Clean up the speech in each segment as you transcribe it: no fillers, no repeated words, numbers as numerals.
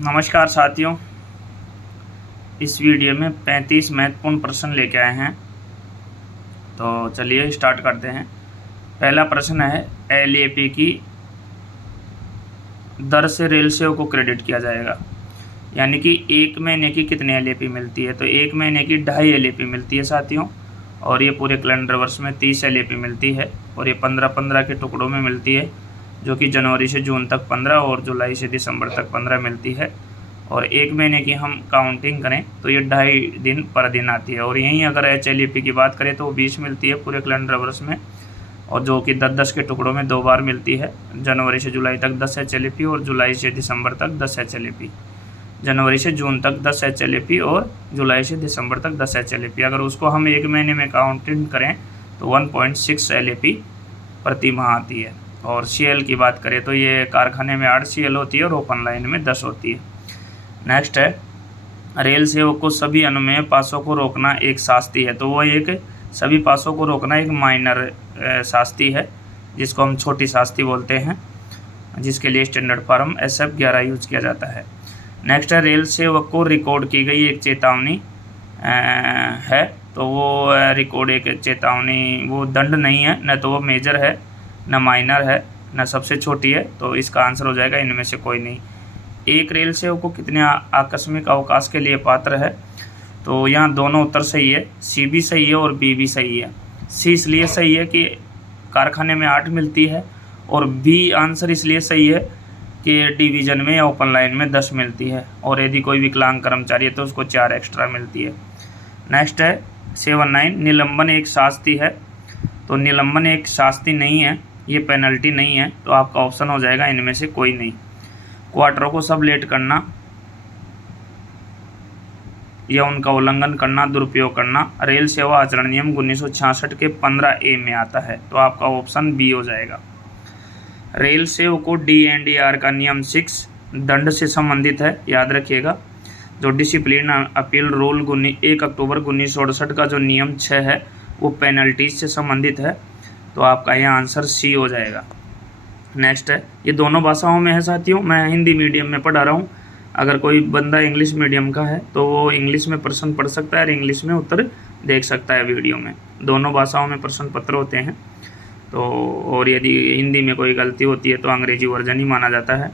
नमस्कार साथियों, इस वीडियो में 35 महत्वपूर्ण प्रश्न लेके आए हैं। तो चलिए स्टार्ट करते हैं। पहला प्रश्न है, एलएपी की दर से रेल सेवा को क्रेडिट किया जाएगा, यानी कि एक महीने की कितनी एलएपी मिलती है। तो एक महीने की 2.5 एलएपी मिलती है साथियों, और ये पूरे कैलेंडर वर्ष में 30 एलएपी मिलती है, और ये 15-15 के टुकड़ों में मिलती है, जो कि जनवरी से जून तक 15 और जुलाई से दिसंबर तक 15 मिलती है। और एक महीने की हम काउंटिंग करें तो ये 2.5 दिन पर दिन आती है। और यहीं अगर एचएलईपी की बात करें तो वो 20 मिलती है पूरे कैलेंडर वर्ष में, और जो कि 10-10 के टुकड़ों में 2 बार मिलती है। जनवरी से जुलाई तक 10 एचएलईपी और जुलाई से दिसंबर तक 10 एचएलईपी। जनवरी से जून तक 10 एचएलईपी और जुलाई से दिसंबर तक 10 एचएलईपी। अगर उसको हम एक महीने में काउंटिंग करें तो 1.6 एलएपी प्रति माह आती है। और सीएल की बात करें तो ये कारखाने में 8 सीएल होती है और ओपन लाइन में 10 होती है। नेक्स्ट है, रेल सेवक को सभी अनुमेय पासों को रोकना एक शास्ति है। तो वो एक सभी पासों को रोकना एक माइनर शास्ति है, जिसको हम छोटी शास्ति बोलते हैं, जिसके लिए स्टैंडर्ड फॉर्म SF11 यूज किया जाता है। नेक्स्ट है, रेल सेवक को रिकॉर्ड की गई एक चेतावनी है। तो वो रिकॉर्ड एक चेतावनी, वो दंड नहीं है, न तो वो मेजर है, न माइनर है, न सबसे छोटी है। तो इसका आंसर हो जाएगा इनमें से कोई नहीं। एक रेल सेवक को कितने आकस्मिक अवकाश के लिए पात्र है। तो यहाँ दोनों उत्तर सही है, सी भी सही है और बी भी सही है। सी इसलिए सही है कि कारखाने में 8 मिलती है, और बी आंसर इसलिए सही है कि डिवीज़न में या ओपन लाइन में 10 मिलती है, और यदि कोई विकलांग कर्मचारी है तो उसको 4 एक्स्ट्रा मिलती है। नेक्स्ट है 7-9, निलंबन एक शास्ति है। तो निलंबन एक शास्ति नहीं है, ये पेनल्टी नहीं है। तो आपका ऑप्शन हो जाएगा इनमें से कोई नहीं। क्वार्टरों को सब लेट करना या उनका उल्लंघन करना, दुरुपयोग करना, रेल सेवा आचरण नियम 1966 के 15A में आता है। तो आपका ऑप्शन बी हो जाएगा। रेल सेवक को DNDR का नियम 6 दंड से संबंधित है, याद रखिएगा। जो डिसिप्लिन अपील रूल 1 अक्टूबर 1968 का जो नियम 6 है वो पेनल्टीज से संबंधित है। तो आपका यहाँ आंसर सी हो जाएगा। नेक्स्ट है, ये दोनों भाषाओं में है साथियों। मैं हिंदी मीडियम में पढ़ा रहा हूँ। अगर कोई बंदा इंग्लिश मीडियम का है तो वो इंग्लिश में प्रश्न पढ़ सकता है और इंग्लिश में उत्तर देख सकता है वीडियो में। दोनों भाषाओं में प्रश्न पत्र होते हैं। तो और यदि हिंदी में कोई गलती होती है तो अंग्रेजी वर्जन ही माना जाता है।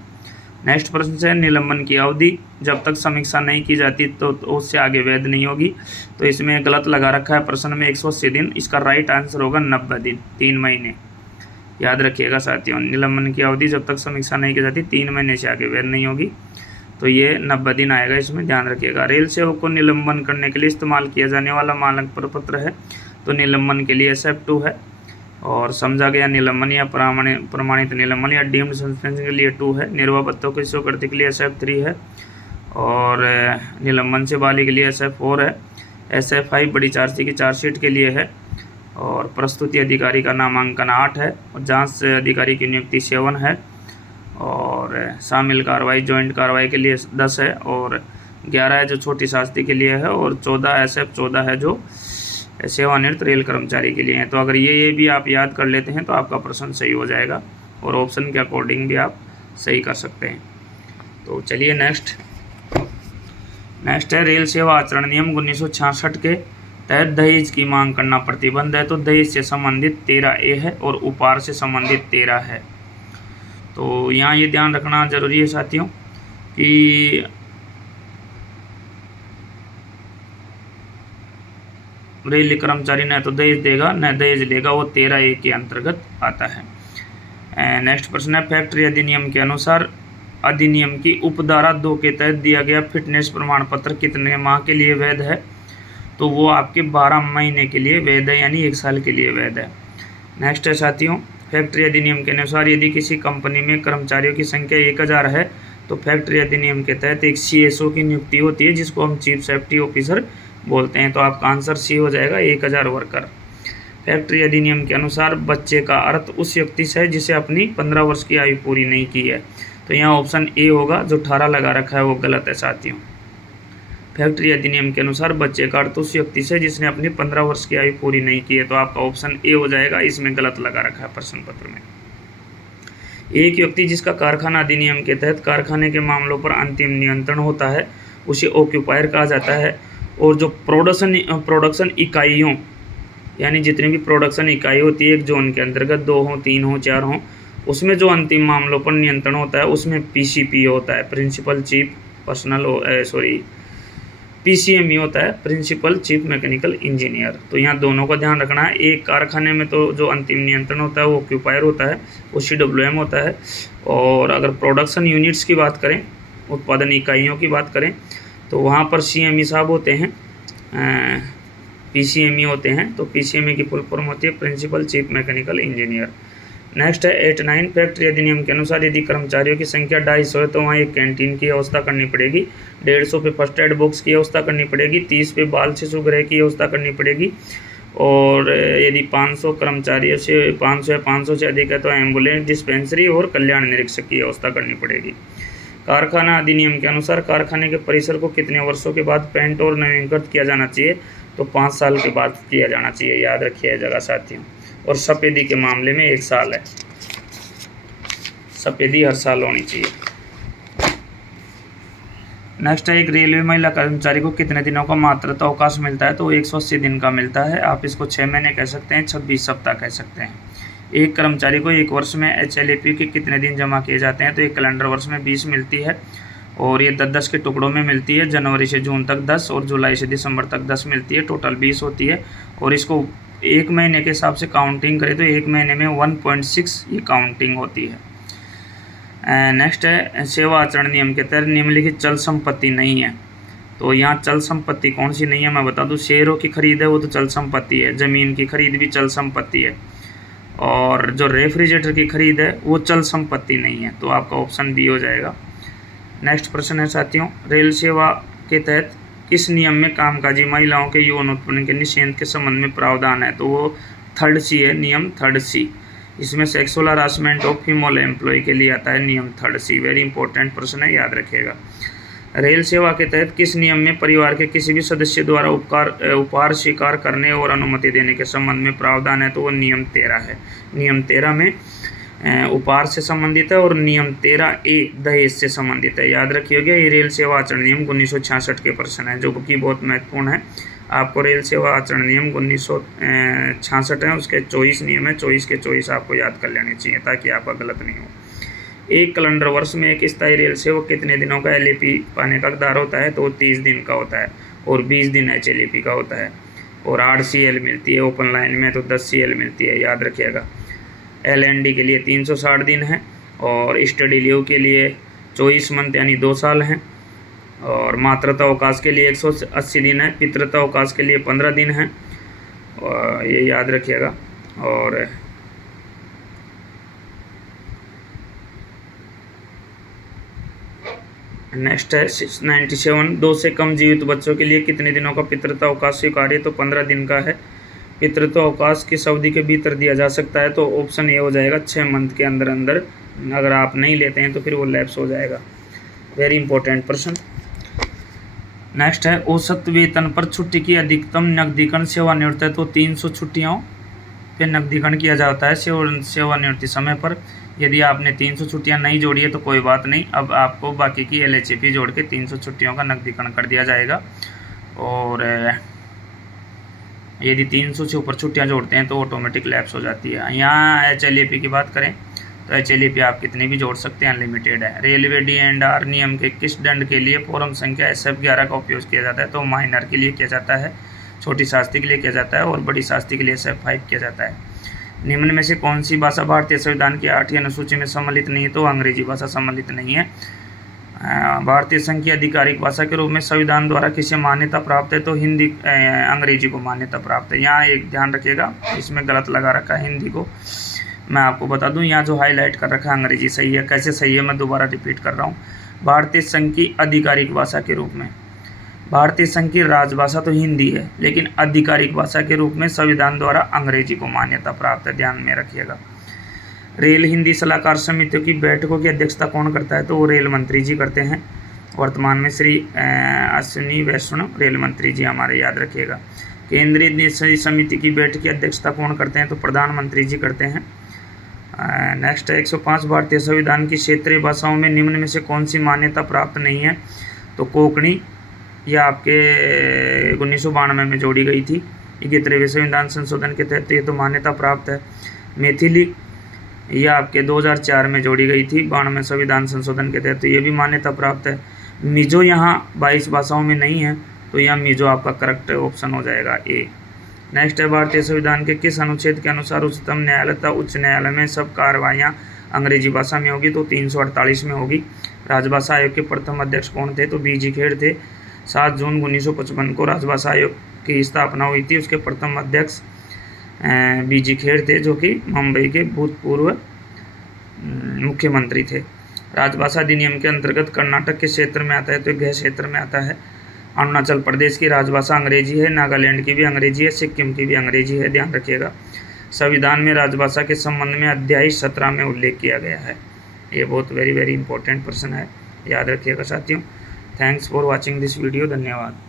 नेक्स्ट प्रश्न है, निलंबन की अवधि जब तक समीक्षा नहीं की जाती तो उससे आगे वैध नहीं होगी। तो इसमें गलत लगा रखा है प्रश्न में 180 दिन। इसका राइट आंसर होगा 90 दिन, 3 महीने। याद रखिएगा साथियों, निलंबन की अवधि जब तक समीक्षा नहीं की जाती 3 महीने से आगे वैध नहीं होगी। तो ये 90 दिन आएगा, इसमें ध्यान रखिएगा। रेल सेवक को निलंबन करने के लिए इस्तेमाल किया जाने वाला मानक प्रपत्र है। तो निलंबन के लिए SF2 है, और समझा गया निलंबन या प्रमाणित निलंबन या डीम्ड सस्पेंशन के लिए 2 है। निर्वापत्तों की स्वीकृति के लिए SF3 है, और निलंबन से बहाली के लिए SF4 है। SF5 बड़ी चार्जशीट की चार्जशीट के लिए है, और प्रस्तुति अधिकारी का नामांकन 8 है, और जांच अधिकारी की नियुक्ति 7 है, और शामिल कार्रवाई जॉइंट कार्रवाई के लिए 10 है, और 11 है जो छोटी शास्ति के लिए है, और 14 SF14 है जो सेवानिवृत्त रेल कर्मचारी के लिए है। तो अगर ये भी आप याद कर लेते हैं तो आपका प्रश्न सही हो जाएगा, और ऑप्शन के अकॉर्डिंग भी आप सही कर सकते हैं। तो चलिए नेक्स्ट है, रेल सेवा आचरण नियम 1966 के तहत दहेज की मांग करना प्रतिबंध है। तो दहेज से संबंधित 13A है, और उपहार से संबंधित 13 है। तो यहाँ ये ध्यान रखना जरूरी है साथियों कि रेल कर्मचारी न तो दहेज देगा न दहेज लेगा, वो 13A के अंतर्गत आता है। नेक्स्ट प्रश्न है, फैक्ट्री अधिनियम के अनुसार अधिनियम की उपधारा 2 के तहत दिया गया फिटनेस प्रमाण पत्र कितने माह के लिए वैध है। तो वो आपके 12 महीने के लिए वैध है, यानी 1 साल के लिए वैध है। नेक्स्ट है साथियों, फैक्ट्री अधिनियम के अनुसार यदि किसी कंपनी में कर्मचारियों की संख्या 1000 है तो फैक्ट्री अधिनियम के तहत एक CSO की नियुक्ति होती है, जिसको हम चीफ सेफ्टी ऑफिसर बोलते हैं। तो आपका आंसर सी हो जाएगा, 1000 वर्कर। फैक्ट्री अधिनियम के अनुसार बच्चे का अर्थ उस व्यक्ति से है जिसे अपनी 15 वर्ष की आयु पूरी नहीं की है। तो यहाँ ऑप्शन ए होगा, जो 18 लगा रखा है वो गलत है साथियों। फैक्ट्री अधिनियम के अनुसार बच्चे का अर्थ उस व्यक्ति से जिसने अपनी 15 वर्ष की आयु पूरी नहीं की है। तो आपका ऑप्शन ए हो जाएगा, इसमें गलत लगा रखा है प्रश्न पत्र में। एक व्यक्ति जिसका कारखाना अधिनियम के तहत कारखाने के मामलों पर अंतिम नियंत्रण होता है उसे ऑक्यूपायर कहा जाता है। और जो प्रोडक्शन इकाइयों यानी जितनी भी प्रोडक्शन इकाई होती है एक जोन के अंतर्गत 2 हों 3 हों 4 हों, उसमें जो अंतिम मामलों पर नियंत्रण होता है उसमें पीसीपी होता है, प्रिंसिपल चीफ पीसीएमई होता है, प्रिंसिपल चीफ मैकेनिकल इंजीनियर। तो यहाँ दोनों का ध्यान रखना है। एक कारखाने में तो जो अंतिम नियंत्रण होता है वो ऑक्यूपायर होता है, वो CWM होता है। और अगर प्रोडक्शन यूनिट्स की बात करें, उत्पादन इकाइयों की बात करें, तो वहाँ पर CME साहब होते हैं, PCME होते हैं। तो PCME की फुल फॉर्म होती है principal chief mechanical engineer. Next है 8-9 फैक्ट्री अधिनियम के अनुसार यदि कर्मचारियों की संख्या 250 है तो वहाँ एक कैंटीन की व्यवस्था करनी पड़ेगी, 150 पे फर्स्ट एड बॉक्स की व्यवस्था करनी पड़ेगी, 30 पे बाल शिशु गृह की व्यवस्था करनी पड़ेगी। और यदि 500 कर्मचारियों से 500 या 500 से अधिक है तो एम्बुलेंस, डिस्पेंसरी और कल्याण निरीक्षक की व्यवस्था करनी पड़ेगी। कारखाना अधिनियम के अनुसार कारखाने के परिसर को कितने वर्षों के बाद पेंट और नवीनीकृत किया जाना चाहिए? तो 5 साल के बाद किया जाना चाहिए, याद रखिए यह जगह साथियों। और सफ़ेदी के मामले में 1 साल है, सफ़ेदी हर साल होनी चाहिए। नेक्स्ट है एक रेलवे महिला कर्मचारी को कितने दिनों का मातृत्व अवकाश मिलता है? तो 180 दिन का मिलता है। आप इसको 6 महीने कह सकते हैं, 26 सप्ताह कह सकते हैं। एक कर्मचारी को एक वर्ष में HLAP के कितने दिन जमा किए जाते हैं? तो एक कैलेंडर वर्ष में 20 मिलती है और ये 10-10 के टुकड़ों में मिलती है। जनवरी से जून तक 10 और जुलाई से दिसंबर तक 10 मिलती है, टोटल 20 होती है। और इसको एक महीने के हिसाब से काउंटिंग करें तो एक महीने में 1.6 ये काउंटिंग होती है। नेक्स्ट है सेवा आचरण नियम के तहत निम्नलिखित चल संपत्ति नहीं है। तो यहाँ चल संपत्ति कौन सी नहीं है मैं बता दूँ। शेयरों की खरीद है वो तो चल संपत्ति है, ज़मीन की खरीद भी चल संपत्ति है, और जो रेफ्रिजरेटर की खरीद है वो चल संपत्ति नहीं है। तो आपका ऑप्शन बी हो जाएगा। नेक्स्ट प्रश्न है साथियों, रेल सेवा के तहत किस नियम में कामकाजी महिलाओं के यौन उत्पीड़न के निषेध के संबंध में प्रावधान है? तो वो 3rd C है, नियम 3rd C। इसमें sexual harassment of female employ के लिए आता है नियम 3rd C। वेरी इंपॉर्टेंट प्रश्न है, याद रखिएगा। रेल सेवा के तहत किस नियम में परिवार के किसी भी सदस्य द्वारा उपहार स्वीकार करने और अनुमति देने के संबंध में प्रावधान है? तो वो नियम 13 है। नियम 13 में उपहार से संबंधित है और नियम 13A दहेज से संबंधित है, याद रखिएगा। ये रेल सेवा आचरण नियम 1966 के प्रश्न है जो कि बहुत महत्वपूर्ण है। आपको रेल सेवा आचरण नियम 1966 है, उसके 24 नियम है, 24 के 24 आपको याद कर लेने चाहिए ताकि आपका गलत नहीं हो। एक कैलेंडर वर्ष में एक स्थायी रेल सेवक कितने दिनों का LAP पाने का हकदार होता है? तो 30 दिन का होता है और 20 दिन HLAP का होता है। और 8 CL मिलती है ओपन लाइन में, तो 10 CL मिलती है, याद रखिएगा। LND के लिए 360 दिन है और स्टडी लीव के लिए 24 मंथ यानी 2 साल हैं। और मातृत्व अवकाश के लिए 180 दिन है, पितृत्व अवकाश के लिए 15 दिन है, और ये याद रखिएगा। और नेक्स्ट है 97, 2 से कम जीवित बच्चों के लिए कितने दिनों का पितृत्व अवकाश स्वीकार्य? तो 15 दिन का है। पितृत्व अवकाश किस अवधि के भीतर दिया जा सकता है? तो ऑप्शन ए हो जाएगा 6 मंथ के अंदर अंदर। अगर आप नहीं लेते हैं तो फिर वो लैप्स हो जाएगा। वेरी इंपॉर्टेंट प्रश्न। नेक्स्ट है औसत वेतन पर छुट्टी की अधिकतम नकदीकरण सेवानिवृत्त है। तो 300 छुट्टियों पे नकदीकरण किया जाता है सेवानिवृत्ति समय पर। यदि आपने 300 छुट्टियां नहीं जोड़ी है तो कोई बात नहीं, अब आपको बाकी की LHAP जोड़ के 300 छुट्टियों का नकदीकरण कर दिया जाएगा। और यदि 300 से ऊपर छुट्टियां जोड़ते हैं तो ऑटोमेटिक लैप्स हो जाती है। यहाँ HLAP की बात करें तो HLAP आप कितने भी जोड़ सकते हैं, अनलिमिटेड है। रेलवे D&R नियम के किस दंड के लिए फॉर्म संख्या SF11 का उपयोग किया जाता है? तो माइनर के लिए किया जाता है, छोटी शास्ति के लिए किया जाता है और बड़ी शास्ति के लिए SF5 किया जाता है। निम्न में से कौन सी भाषा भारतीय संविधान की 8वीं अनुसूची में सम्मिलित नहीं है? तो अंग्रेजी भाषा सम्मिलित नहीं है। भारतीय संघ की आधिकारिक भाषा के रूप में संविधान द्वारा किसे मान्यता प्राप्त है? तो हिंदी अंग्रेजी को मान्यता प्राप्त है। यहाँ एक ध्यान रखिएगा, इसमें गलत लगा रखा है हिंदी को, मैं आपको बता दूं। यहाँ जो हाईलाइट कर रखा है अंग्रेजी सही है। कैसे सही है मैं दोबारा रिपीट कर रहा हूँ। भारतीय संघ की आधिकारिक भाषा के रूप में, भारतीय संघ की राजभाषा तो हिंदी है लेकिन आधिकारिक भाषा के रूप में संविधान द्वारा अंग्रेजी को मान्यता प्राप्त है, ध्यान में रखिएगा। रेल हिंदी सलाहकार समितियों की बैठकों की अध्यक्षता कौन करता है? तो वो रेल मंत्री जी करते हैं। वर्तमान में श्री अश्विनी वैष्णव रेल मंत्री जी हमारे, याद रखिएगा। केंद्रीय निधि समिति की बैठक की अध्यक्षता कौन करते हैं? तो प्रधानमंत्री जी करते हैं। नेक्स्ट है 105 भारतीय संविधान की क्षेत्रीय भाषाओं में निम्न में से कौन सी मान्यता प्राप्त नहीं है? तो कोंकणी, यह आपके 1992 में जोड़ी गई थी। 71वें संविधान संशोधन के तहत ये तो मान्यता प्राप्त है। मैथिली, यह आपके 2004 में जोड़ी गई थी 92वें संविधान संशोधन के तहत, तो ये भी मान्यता प्राप्त है। मिजो यहाँ 22 भाषाओं में नहीं है, तो यह मिजो आपका करेक्ट ऑप्शन हो जाएगा ए। नेक्स्ट है भारतीय संविधान के किस अनुच्छेद के अनुसार उच्चतम न्यायालय तथा उच्च न्यायालय में सब कार्रवाइयाँ अंग्रेजी भाषा में होगी? तो 348 में होगी। राजभाषा आयोग के प्रथम अध्यक्ष कौन थे? तो बी जी खेड़ थे। 7 जून 1955 को राजभाषा आयोग की स्थापना हुई थी। उसके प्रथम अध्यक्ष बी जी खेड़ थे, जो कि मुंबई के भूतपूर्व मुख्यमंत्री थे। राजभाषा अधिनियम के अंतर्गत कर्नाटक के क्षेत्र में आता है, तो गृह क्षेत्र में आता है। अरुणाचल प्रदेश की राजभाषा अंग्रेजी है, नागालैंड की भी अंग्रेजी है, सिक्किम की भी अंग्रेजी है, ध्यान रखिएगा। संविधान में राजभाषा के संबंध में अध्याय 17 में उल्लेख किया गया है। ये बहुत वेरी इंपॉर्टेंट प्रश्न है, याद रखिएगा साथियों। Thanks for watching this video, धन्यवाद।